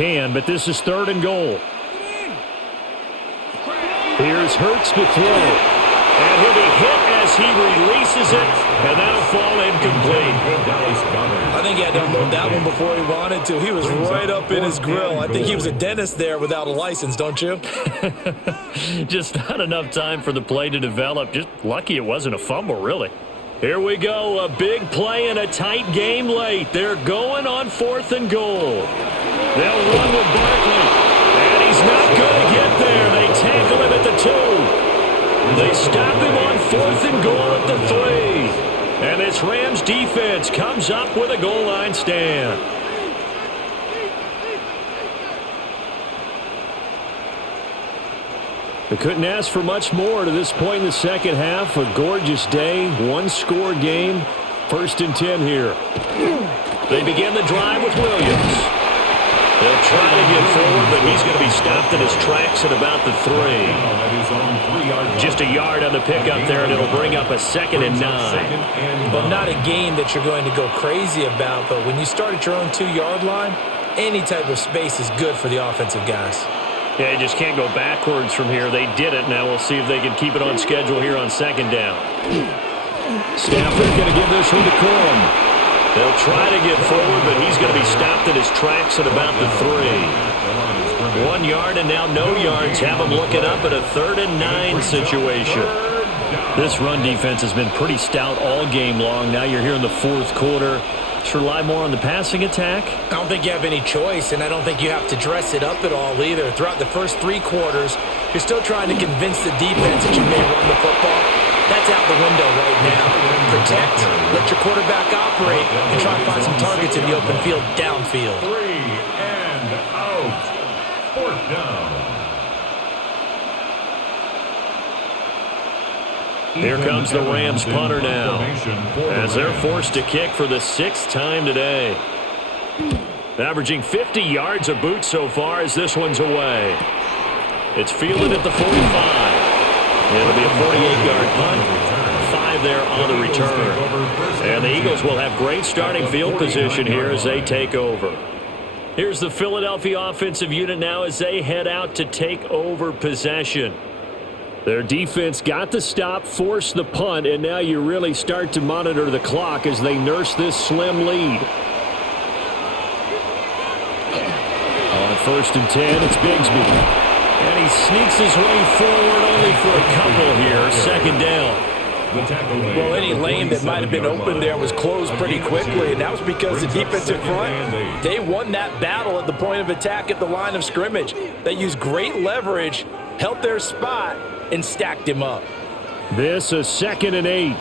Can, but this is 3rd and goal. Here's Hurts to throw. And he'll be hit as he releases it, and that'll fall incomplete. I think he had to unload that one before he wanted to. He was right up in his grill. I think he was a dentist there without a license, don't you? Just not enough time for the play to develop. Just lucky it wasn't a fumble, really. Here we go, a big play in a tight game late. They're going on 4th and goal. They'll run with Barkley, and he's not going to get there. They tackle him at the 2. They stop him on 4th and goal at the 3. And this Rams defense comes up with a goal line stand. They couldn't ask for much more to this point in the second half. A gorgeous day, 1-score game. 1st and 10 here. They begin the drive with Williams. They'll try to get forward, but he's going to be stopped in his tracks at about the 3. Just a yard on the pickup there, and it'll bring up a 2nd and 9. Well, not a game that you're going to go crazy about, but when you start at your own 2-yard line, any type of space is good for the offensive guys. Yeah, you just can't go backwards from here. They did it. Now we'll see if they can keep it on schedule here on 2nd down. Stafford going to give this one to Corum. They'll try to get forward, but he's going to be stopped in his tracks at about the 3. 1 yard and now no yards. Have him looking up at a 3rd and 9 situation. This run defense has been pretty stout all game long. Now you're here in the 4th quarter. Should rely more on the passing attack. I don't think you have any choice, and I don't think you have to dress it up at all either. Throughout the first 3 quarters, you're still trying to convince the defense that you may run the football. That's out the window right now. Protect, let your quarterback operate, and try and find some targets in the open field downfield. 3 and out. 4th down. Here comes the Rams punter now, as they're forced to kick for the 6th time today. Averaging 50 yards a boot so far as this one's away. It's fielded at the 45. It'll be a 48-yard punt. 5 there on the return. And the Eagles will have great starting field position here as they take over. Here's the Philadelphia offensive unit now as they head out to take over possession. Their defense got the stop, forced the punt, and now you really start to monitor the clock as they nurse this slim lead. On 1st and 10, it's Bigsby. And he sneaks his way forward only for a couple here. 2nd down. Well, any lane that might have been open there was closed pretty quickly, and that was because the defensive front, they won that battle at the point of attack at the line of scrimmage. They used great leverage, held their spot, and stacked him up. This is 2nd and 8.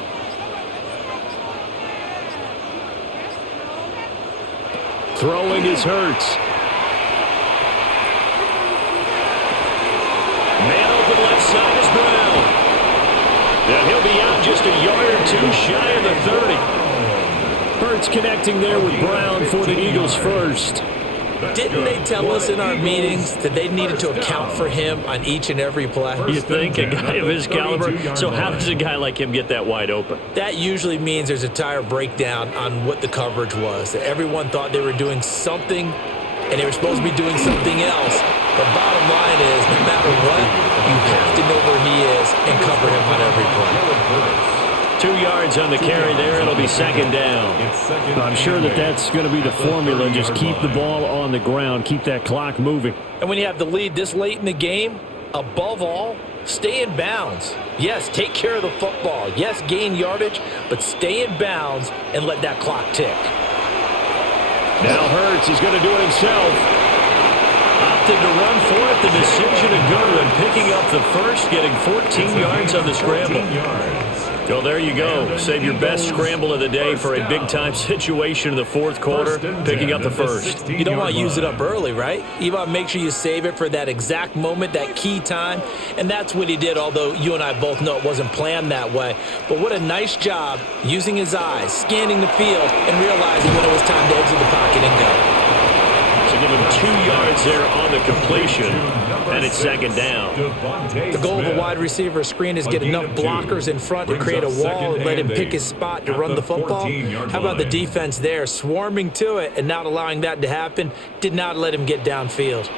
Throwing is Hurts. Man open left side is Brown. And he'll be out just a yard or 2 shy of the 30. Hurts connecting there with Brown for the Eagles first. Didn't they tell us in our meetings that they needed to account for him on each and every play? You think, a guy of his caliber? So how does a guy like him get that wide open? That usually means there's a entire breakdown on what the coverage was. That everyone thought they were doing something, and they were supposed to be doing something else. The bottom line is, no matter what, you have to know where he is and cover him on every play. 2 yards on the carry there. It'll be 2nd down. I'm sure that's going to be the formula. Just keep the ball on the ground. Keep that clock moving. And when you have the lead this late in the game, above all, stay in bounds. Yes, take care of the football. Yes, gain yardage, but stay in bounds and let that clock tick. Now Hurts is going to do it himself. Opted to run for it. The decision to go, and picking up the first, getting 14 yards on the scramble. Well, there you go. Save your best scramble of the day for a big-time situation in the 4th quarter, picking up the first. You don't want to use it up early, right? You want to make sure you save it for that exact moment, that key time, and that's what he did, although you and I both know it wasn't planned that way. But what a nice job using his eyes, scanning the field, and realizing when it was time to exit the pocket and go. It's a They'll give him 2 yards there on the completion, and it's second down. The goal of a wide receiver screen is get enough blockers in front to create a wall and let him pick his spot to run the football. How about the defense there, swarming to it and not allowing that to happen, did not let him get downfield.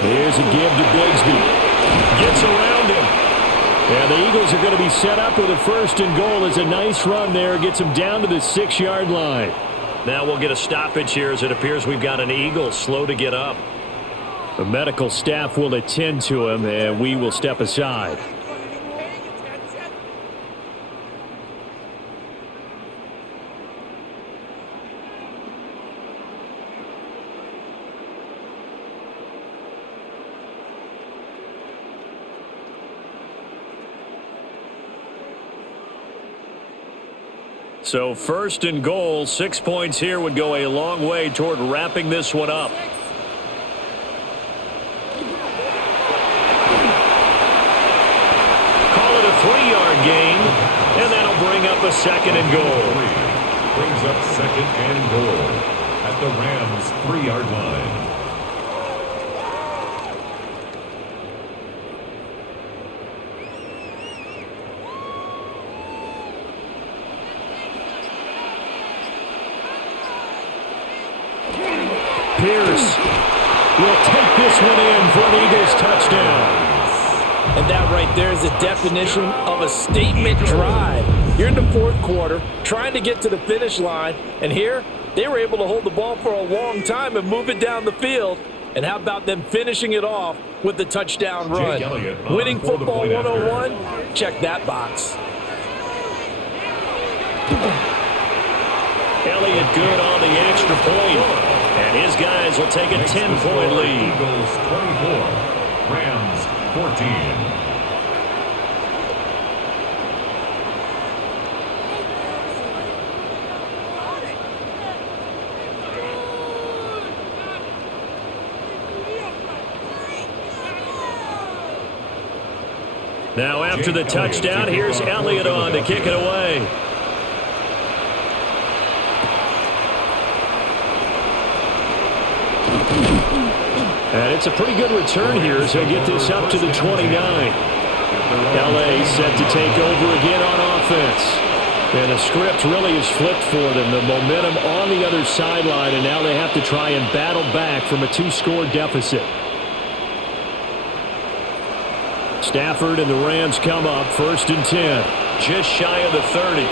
Here's a give to Bigsby. Gets around him. And the Eagles are going to be set up with a 1st and goal. As a nice run there. Gets him down to the 6-yard line. Now we'll get a stoppage here as it appears we've got an Eagle slow to get up. The medical staff will attend to him, and we will step aside. So 1st and goal, 6 points here would go a long way toward wrapping this one up. Call it a 3-yard gain, and that'll bring up a 2nd and goal. Brings up 2nd and goal at the Rams' 3-yard line. Pierce will take this one in for an Eagles touchdown. And that right there is the definition of a statement drive. You're in the 4th quarter, trying to get to the finish line, and here they were able to hold the ball for a long time and move it down the field. And how about them finishing it off with the touchdown run? Winning football 101? Check that box. Elliott good on the extra point. And his guys will take a 10-point lead. Eagles 24, Rams 14. Now after the touchdown, here's Elliott on to kick it away. And it's a pretty good return here as he'll get this up to the 29. L.A. set to take over again on offense. And the script really is flipped for them. The momentum on the other sideline, and now they have to try and battle back from a 2-score deficit. Stafford and the Rams come up 1st and 10. Just shy of the 30.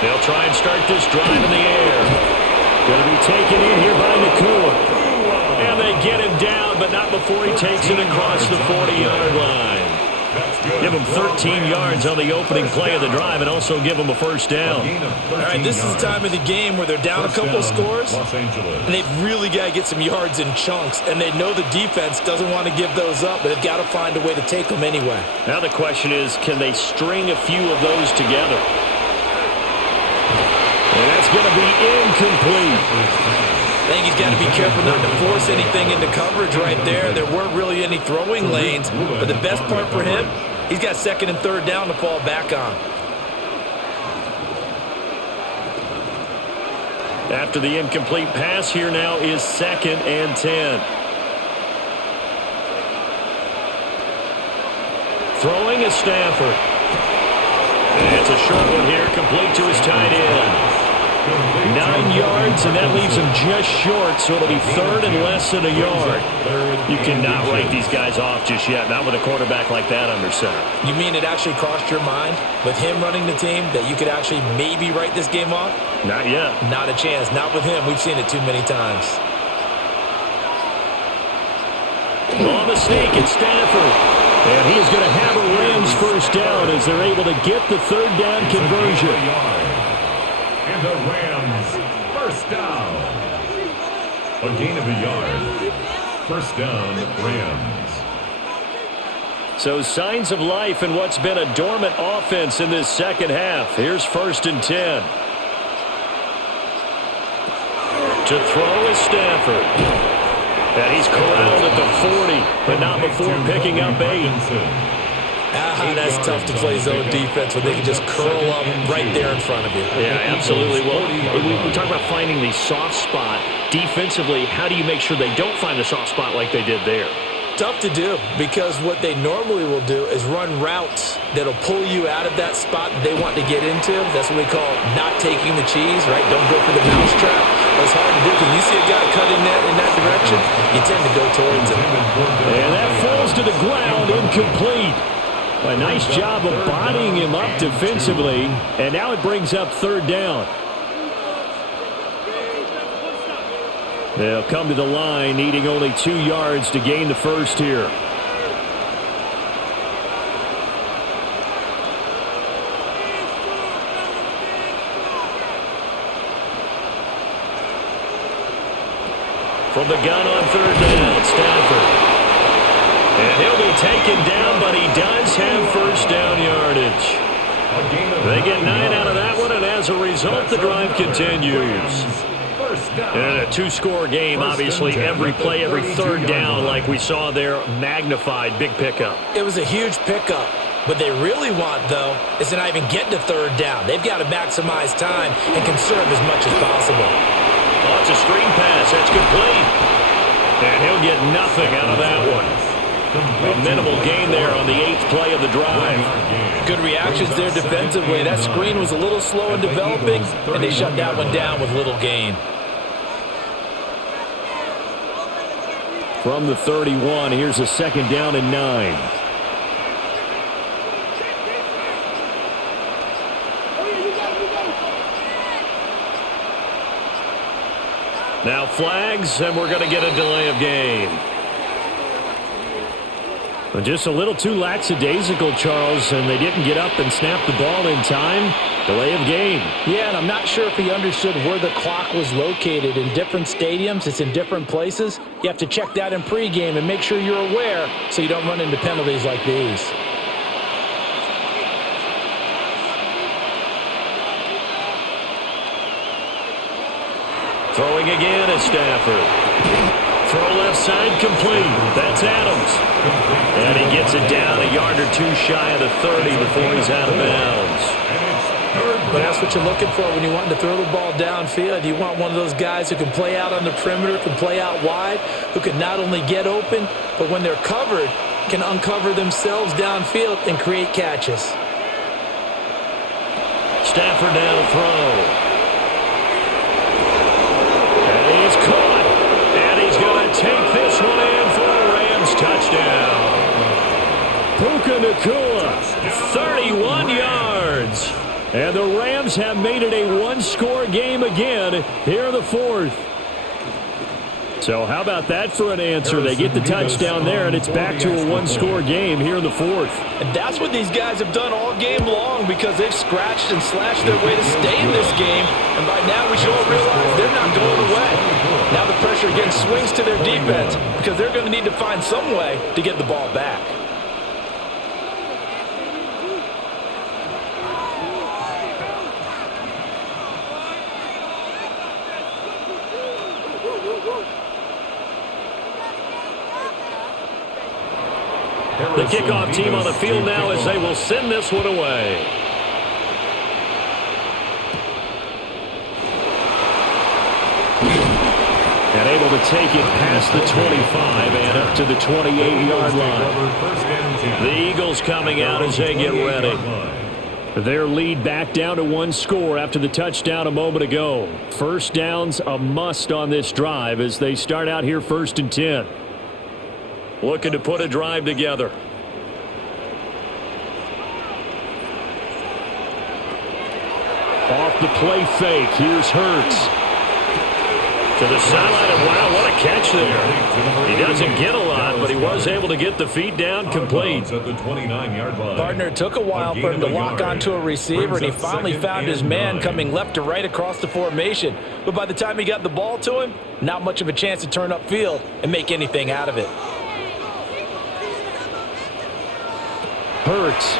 They'll try and start this drive in the air. Going to be taken in here by Nakua. And they get him down, but not before he takes it across the 40-yard line. Give him 13 yards on the opening play of the drive and also give him a 1st down. All right, this is the time of the game where they're down a couple scores, and they've really got to get some yards in chunks, and they know the defense doesn't want to give those up, but they've got to find a way to take them anyway. Now the question is, can they string a few of those together? And that's going to be incomplete. I think he's got to be careful not to force anything into coverage right there. There weren't really any throwing lanes, but the best part for him, he's got 2nd and 3rd down to fall back on. After the incomplete pass, here now is 2nd and 10. Throwing is Stafford. And it's a short one here, complete to his tight end. 9 yards, and that leaves him just short, so it'll be 3rd and less than a yard. You cannot write these guys off just yet, not with a quarterback like that under center. You mean it actually crossed your mind, with him running the team, that you could actually maybe write this game off? Not yet. Not a chance. Not with him. We've seen it too many times. On the sneak, it's Stafford. And he's going to have a Rams 1st down as they're able to get the 3rd down conversion. And the Rams 1st down. A gain of a yard. 1st down, Rams. So signs of life in what's been a dormant offense in this second half. Here's 1st and 10. To throw is Stafford. And he's corralled at the 40, but not before picking up 8. That's tough to play zone defense when they can just curl up right there in front of you. Yeah, absolutely. Well, we talk about finding the soft spot. Defensively, how do you make sure they don't find the soft spot like they did there? Tough to do, because what they normally will do is run routes that'll pull you out of that spot that they want to get into. That's what we call not taking the cheese, right? Don't go for the mousetrap. But it's hard to do because you see a guy cutting that in that direction, you tend to go towards him. And that falls to the ground, incomplete. A nice job of bodying him up defensively, and now it brings up 3rd down. They'll come to the line, needing only 2 yards to gain the first here. From the gun on 3rd down, Stafford. And he'll be taken down, but he does have first down yardage. They get 9 out of that one, and as a result, the drive continues. And a 2-score game, obviously, every play, every 3rd down, like we saw there, magnified, big pickup. It was a huge pickup. What they really want, though, is to not even get to 3rd down. They've got to maximize time and conserve as much as possible. Oh, it's a screen pass. That's complete. And he'll get nothing out of that one. A minimal gain there on the 8th play of the drive. Good reactions there defensively. That screen was a little slow in developing, and they shut that one down with little gain. From the 31, here's a 2nd down and 9. Now flags, and we're going to get a delay of game. But just a little too lackadaisical, Charles, and they didn't get up and snap the ball in time. Delay of game. Yeah, and I'm not sure if he understood where the clock was located. In different stadiums, it's in different places. You have to check that in pregame and make sure you're aware so you don't run into penalties like these. Throwing again is Stafford. Throw left side complete. That's Adams. And he gets it down a yard or 2 shy of the 30 before he's out of bounds. But that's what you're looking for when you want to throw the ball downfield. You want one of those guys who can play out on the perimeter, can play out wide, who can not only get open, but when they're covered, can uncover themselves downfield and create catches. Stafford now to throw. And he's caught. And he's going to take this one in for a Rams touchdown. Puka Nacua, 31 yards. And the Rams have made it a 1-score game again here in the 4th. So how about that for an answer? They get the touchdown there, and it's back to a 1-score game here in the 4th. And that's what these guys have done all game long because they've scratched and slashed their way to stay in this game. And by now we should all realize they're not going away. Now the pressure again swings to their defense because they're going to need to find some way to get the ball back. The kickoff team on the field now as they will send this one away. And able to take it past the 25 and up to the 28-yard line. The Eagles coming out as they get ready. Their lead back down to 1 score after the touchdown a moment ago. First down's a must on this drive as they start out here 1st and 10. Looking to put a drive together. Off the play fake. Here's Hurts. To the sideline, and wow, what a catch there. He doesn't get a lot, but he was able to get the feet down complete. At the 29-yard line. Partner, it took a while for him to lock onto a receiver, and he finally found his man coming left to right across the formation. But by the time he got the ball to him, not much of a chance to turn upfield and make anything out of it. Hurts.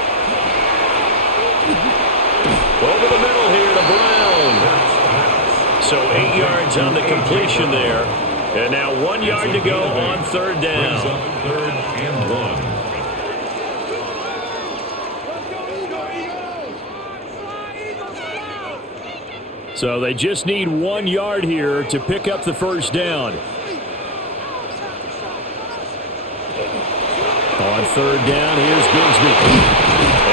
Over the middle here to Brown. So 8 yards on the completion there. And now 1 yard to go on third down. Brings up 3rd and 1. So they just need 1 yard here to pick up the first down. On third down, here's Bigsby.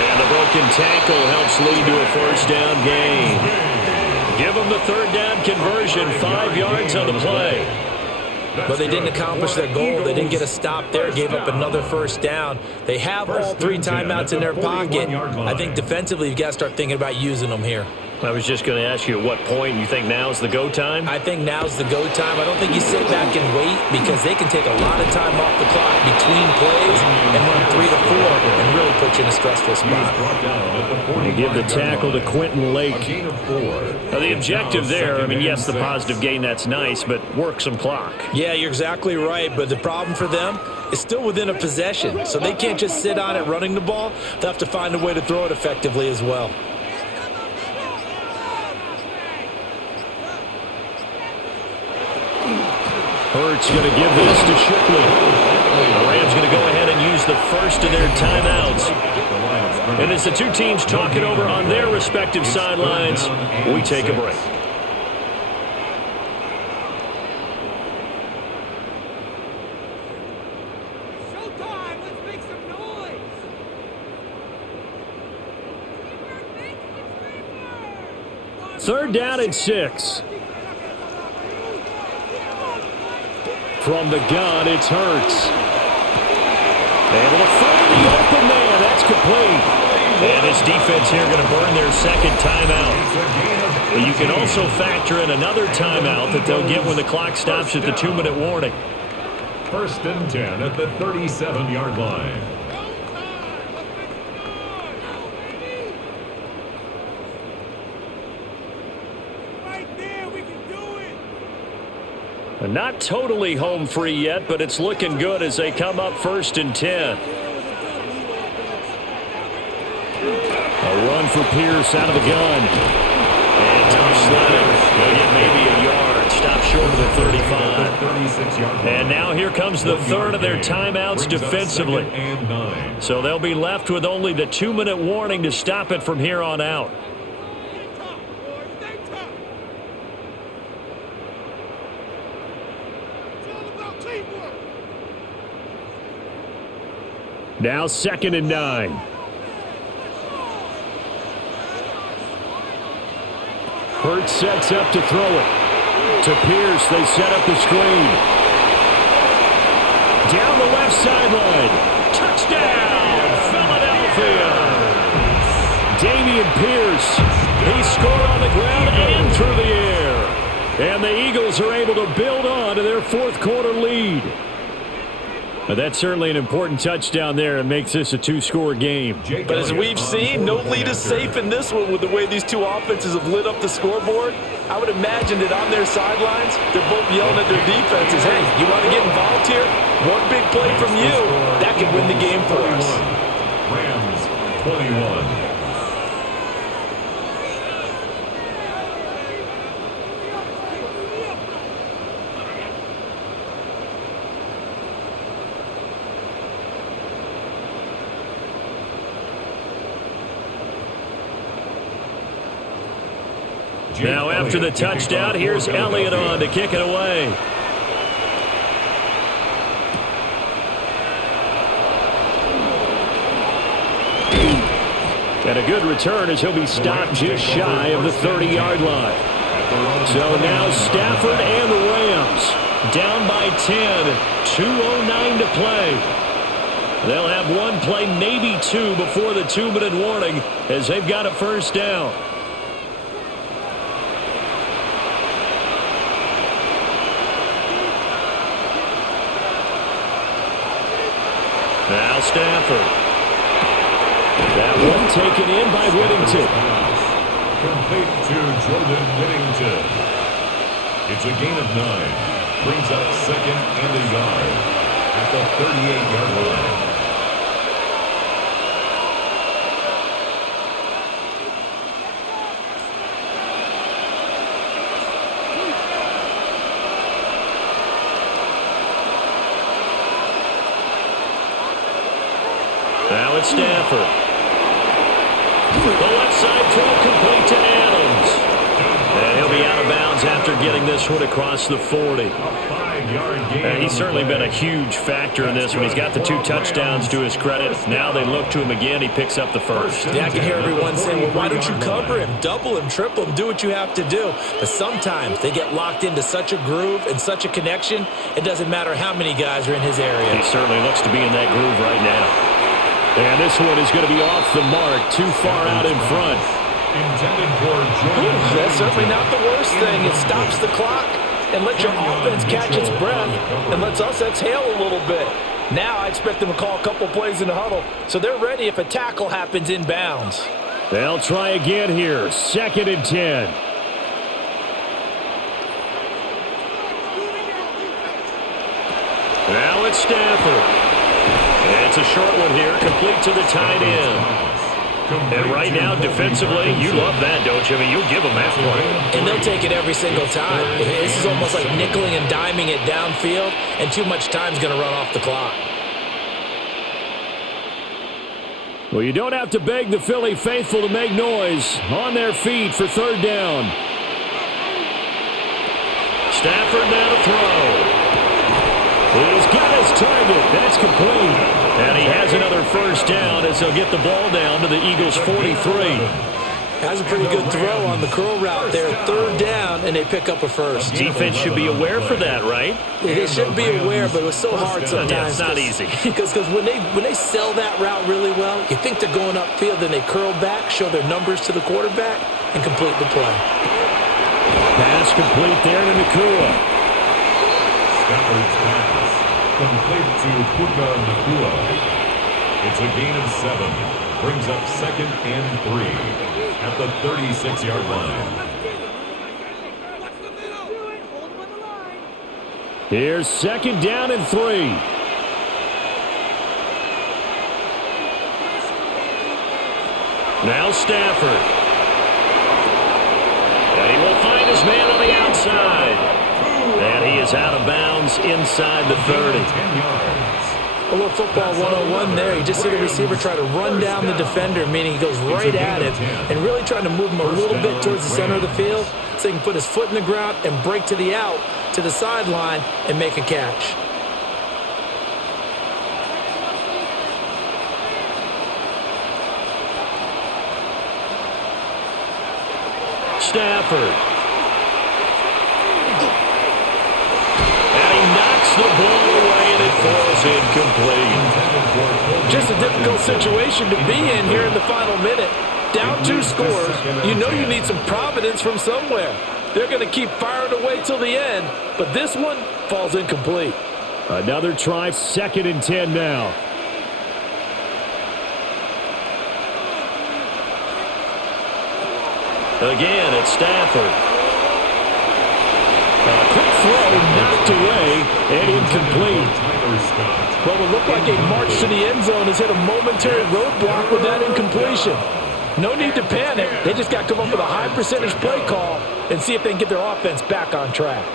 And the broken tackle helps lead to a first down gain. Give them the third down conversion, 5 yards on the play. But they didn't accomplish their goal. They didn't get a stop there, gave up another first down. They have all 3 timeouts in their pocket. I think defensively you've got to start thinking about using them here. I was just going to ask you at what point you think now's the go time? I think now's the go time. I don't think you sit back and wait because they can take a lot of time off the clock between plays and run 3 to 4 and really put you in a stressful spot. They give the tackle to Quentin Lake. Now the objective there, I mean, yes, the positive gain, that's nice, but work some clock. Yeah, you're exactly right, but the problem for them is still within a possession, so they can't just sit on it running the ball. They'll have to find a way to throw it effectively as well. Hurts going to give this to Shipley. The Rams going to go ahead and use the first of their timeouts. And as the two teams talk it over on their respective sidelines, we take a break. Showtime! Let's make some noise! 3rd down and 6. From the gun, it's Hurts. Able to find the open man. That's complete. And his defense here going to burn their second timeout. But you can also factor in another timeout that they'll get when the clock stops at the 2-minute warning. 1st and 10 at the 37-yard line. Not totally home free yet, but it's looking good as they come up 1st and 10. A run for Pierce out of the gun. And tough sledding. They'll get maybe a yard. Stop short of the 35. And now here comes the third of their timeouts defensively. So they'll be left with only the 2-minute warning to stop it from here on out. Now 2nd and 9. Hurts sets up to throw it. To Pierce, they set up the screen. Down the left sideline. Touchdown, Philadelphia. Damian Pierce, he scored on the ground and through the air. And the Eagles are able to build on to their 4th quarter lead. But that's certainly an important touchdown there and makes this a 2-score game. But as we've seen, no lead is safe in this one with the way these two offenses have lit up the scoreboard. I would imagine that on their sidelines, they're both yelling at their defenses, hey, you want to get involved here? One big play from you, that could win the game for us. Rams 21. Now after the touchdown, here's Elliott on to kick it away. And a good return as he'll be stopped just shy of the 30-yard line. So now Stafford and the Rams down by 10, 2:09 to play. They'll have one play, maybe two, before the 2-minute warning as they've got a first down. Now Stafford. That one taken in by Whittington. Complete to Jordan Whittington. It's a gain of 9. Brings up 2nd and a yard at the 38-yard line. it's Stafford. The left side throw complete to Adams. And he'll be out of bounds after getting this one across the 40. And he's certainly been a huge factor in this one. He's got the 2 touchdowns to his credit. Now they look to him again. He picks up the first. Yeah, I can hear everyone saying, well, why don't you cover him, double him, triple him, do what you have to do. But sometimes they get locked into such a groove and such a connection, it doesn't matter how many guys are in his area. He certainly looks to be in that groove right now. And this one is going to be off the mark, too far out in front. That's certainly not the worst thing. It stops the clock and lets your offense catch its breath and lets us exhale a little bit. Now I expect them to call a couple plays in the huddle, so they're ready if a tackle happens inbounds. They'll try again here. 2nd and 10. Now it's Stafford. It's a short one here, complete to the tight end. And right now, defensively, you love that, don't you? I mean, you'll give them that play. And they'll take it every single time. This is almost like nickeling and diming it downfield, and too much time's going to run off the clock. Well, you don't have to beg the Philly faithful to make noise. On their feet for 3rd down. Stafford now to throw. He's got his target. That's complete. And he has another first down as they'll get the ball down to the Eagles' 43. That's a pretty good throw on the curl route there. 3rd down, and they pick up a first. Defense should be aware for that, right? They should be aware, but it was so hard sometimes. Yeah, it's not easy. Because when they sell that route really well, you think they're going upfield, then they curl back, show their numbers to the quarterback, and complete the play. Pass complete there to Nakua. Stafford's pass complete to Puka Nakua. It's a gain of 7. Brings up 2nd and 3 at the 36-yard line. Here's 2nd down and 3. Now Stafford. And he will find his man on the outside. And he is out of bounds inside the 30. 10 yards. A little football 101 there. You just see the receiver try to run down the defender, meaning he goes right at him and really trying to move him a little bit towards the center of the field so he can put his foot in the ground and break to the out, to the sideline, and make a catch. Stafford. The ball away, and it falls incomplete. Just a difficult situation to be in here in the final minute. Down 2 scores, you know you need some providence from somewhere. They're going to keep firing away till the end, but this one falls incomplete. Another try, 2nd and 10 now. Again, it's Stafford. Quick throw, knocked away, and incomplete. Well, it looked like a march to the end zone has hit a momentary roadblock with that incompletion. No need to panic. They just got to come up with a high percentage play call and see if they can get their offense back on track.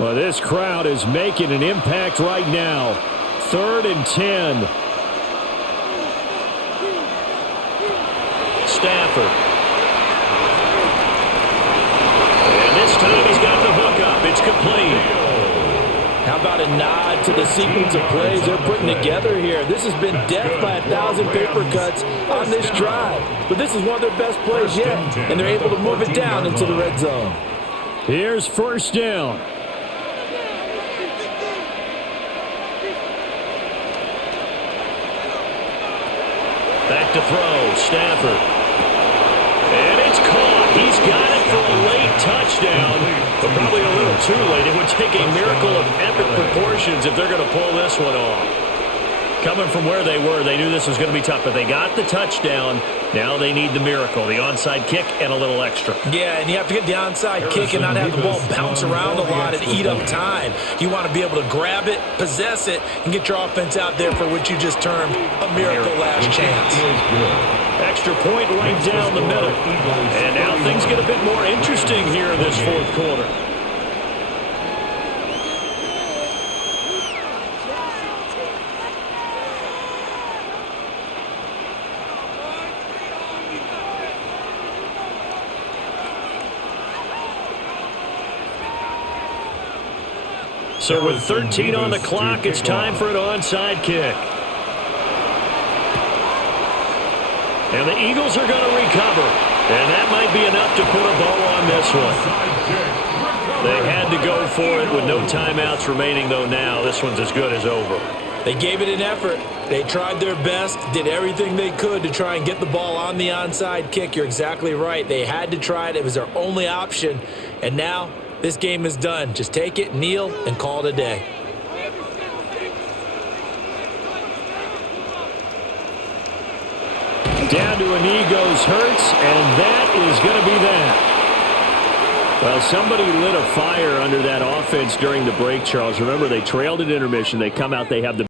Well, this crowd is making an impact right now. 3rd and 10. Stafford. This time he's got the hook up. It's complete. How about a nod to the sequence of plays they're putting together here? This has been death by 1,000 paper cuts on this drive. But this is one of their best plays yet, and they're able to move it down into the red zone. Here's 1st down. Back to throw. Stafford. And it's caught. He's got it for a late touchdown, but probably a little too late. It would take a miracle of epic proportions if they're going to pull this one off. Coming from where they were, they knew this was going to be tough, but they got the touchdown. Now they need the miracle, the onside kick and a little extra. Yeah, and you have to get the onside kick and not have the ball bounce around a lot and eat up time. You want to be able to grab it, possess it, and get your offense out there for what you just termed a miracle last chance. Extra point right down the middle. And now things get a bit more interesting here in this 4th quarter. So with 13 on the clock, it's time for an onside kick. And the Eagles are going to recover. And that might be enough to put a bow on this one. They had to go for it with no timeouts remaining, though now. This one's as good as over. They gave it an effort. They tried their best, did everything they could to try and get the ball on the onside kick. You're exactly right. They had to try it. It was their only option. And now this game is done. Just take it, kneel, and call it a day. Down to a knee goes Hurts, and that is going to be that. Well, somebody lit a fire under that offense during the break, Charles. Remember, they trailed at intermission. They come out, they have the